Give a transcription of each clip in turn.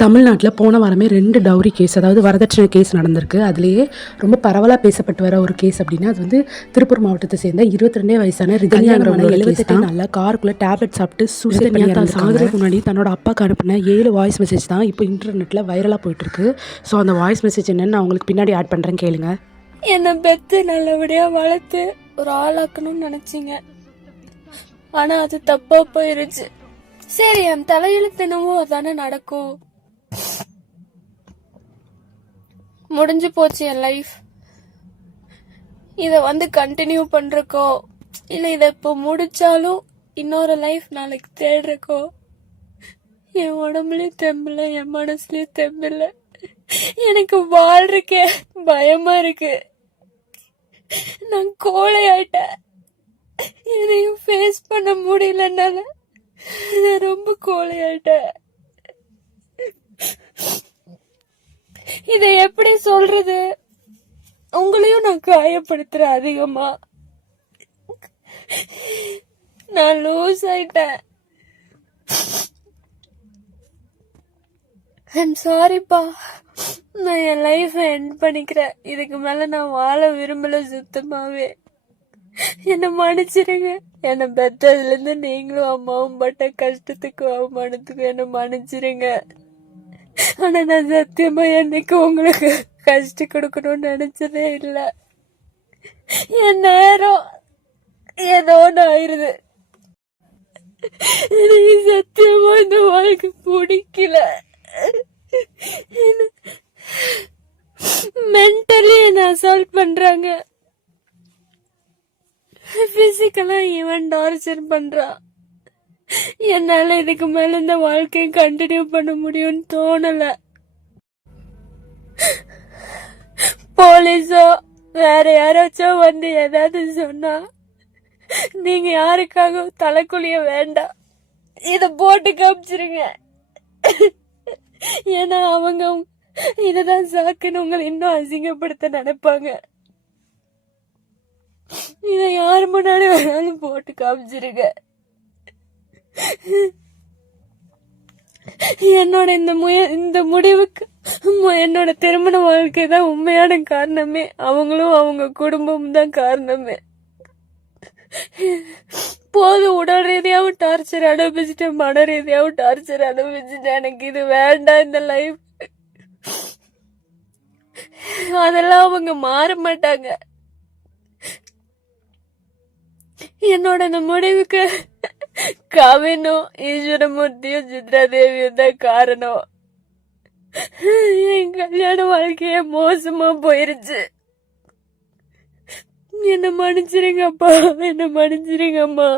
தமிழ்நாட்டில் போன வாரமே 2 டவுரி கேஸ், அதாவது வரதட்சணை கேஸ் நடந்திருக்கு. அதுலேயே ரொம்ப பரவலாக பேசப்பட்டு வர ஒரு கேஸ் அப்படின்னா அது வந்து திருப்பூர் மாவட்டத்தை சேர்ந்த 22 வயசான ரிதன்யாங்கிறவங்க 78 நாளில் காருக்குள்ளே டேப்லெட் சாப்பிட்டு சூசைட் பண்ணி சாகிறதுக்கு முன்னாடி தன்னோட அப்பாவுக்கு அனுப்பின 7 வாய்ஸ் மெசேஜ் தான் இப்போ இன்டர்நெட்டில் வைரலாக போயிட்டுருக்கு. ஸோ அந்த வாய்ஸ் மெசேஜ் என்னன்னு நான் உங்களுக்கு பின்னாடி ஆட் பண்ணுறேன், கேளுங்க. என்னை பெத்து நல்லபடியாக வளர்த்து ஒரு ஆளாக்கணும்னு நினச்சிங்க, ஆனால் அது தப்பாக போயிருச்சு. சரி, என் தலையெழுத்தினமோ அதானே நடக்கும். முடிஞ்சு போச்சு என் லைஃப். இதை கண்டினியூ பண்றக்கோ இல்லை இதை இப்போ முடிச்சாலும் இன்னொரு லைஃப் நாளைக்கு தேடுறக்கோ என் உடம்புலயும் தெம்பில்ல, என் மனசுலயும் தெம்பில்ல. எனக்கு வாழ்றக்கே பயமா இருக்கு. நான் கோழை ஆயிட்டேன். என்னையும் ஃபேஸ் பண்ண முடியலனால நான் ரொம்ப கோழை ஆயிட்டேன். இதை எப்படி சொல்றது? உங்களையும் நான் காயப்படுத்துறேன் அதிகமா. நான் லூஸ் ஆயிட்டேன். ஐம் சாரிப்பா. நான் என் லைஃபை எண்ட் பண்ணிக்கிறேன். இதுக்கு மேல நான் வாழ விரும்பல சுத்தமாவே. என்னை மன்னிச்சிருங்க. என்னை பெற்றதுல இருந்து நீங்களும் அம்மாவும் பட்ட கஷ்டத்துக்கு அவமானத்துக்கு என்னை மன்னிச்சிருங்க. ஆனா நான் சத்தியமா என்னைக்கு உங்களுக்கு கஷ்டம் கொடுக்கணும்னு நினைச்சதே இல்லை. என் நேரம் ஏதோ ஒன்று ஆயிருது. எனக்கு சத்தியமா இந்த வாழ்க்கை பிடிக்கல. மென்டலி என்ன அசால்ட் பண்றாங்க, பிசிக்கலா இவன் டார்ச்சர் பண்றான். என்னால இதுக்கு மேல இந்த வாழ்க்கையை கண்டினியூ பண்ண முடியும்னு தோணல. போலீஸோ வேற யாராச்சும் ஏதாவது சொன்னா நீங்க யாருக்காக தலைக்குழிய வேண்டாம், இத போட்டு காமிச்சிருங்க. ஏன்னா அவங்க இததான் சாக்குன்னு உங்களை இன்னும் அசிங்கப்படுத்த நினைப்பாங்க. இத யாரு முன்னாடி வேணாலும் போட்டு காமிச்சிருங்க. என்னோட இந்த முடிவுக்கு என்னோட திருமண வாழ்க்கை தான் உண்மையான காரணமே. அவங்களும் அவங்க குடும்பம் தான் காரணமே. போது, உடல் ரீதியாவும் டார்ச்சர் அனுபவிச்சுட்டேன், மன ரீதியாவும் டார்ச்சர் அனுபவிச்சுட்டேன். எனக்கு இது வேண்டாம் இந்த லைஃப். அதெல்லாம் அவங்க மாற மாட்டாங்க. என்னோட இந்த முடிவுக்கு கவினும் ஈஸ்வரமூர்த்தியும் சித்ரா தேவியும் தான் காரணம். என் கல்யாண வாழ்க்கைய மோசமா போயிருச்சு. என்ன மன்னிச்சிருங்கப்பா, என்ன மன்னிச்சிருங்கம்மா.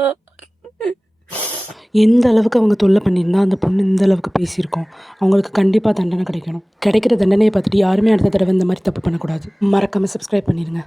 எந்த அளவுக்கு அவங்க தொல்லை பண்ணியிருந்தா அந்த பொண்ணு இந்த அளவுக்கு பேசியிருக்கோம். அவங்களுக்கு கண்டிப்பாக தண்டனை கிடைக்கணும். கிடைக்கிற தண்டனையை பார்த்துட்டு யாருமே அடுத்த தடவை இந்த மாதிரி தப்பு பண்ணக்கூடாது. மறக்காமல் சப்ஸ்கிரைப் பண்ணிடுங்க.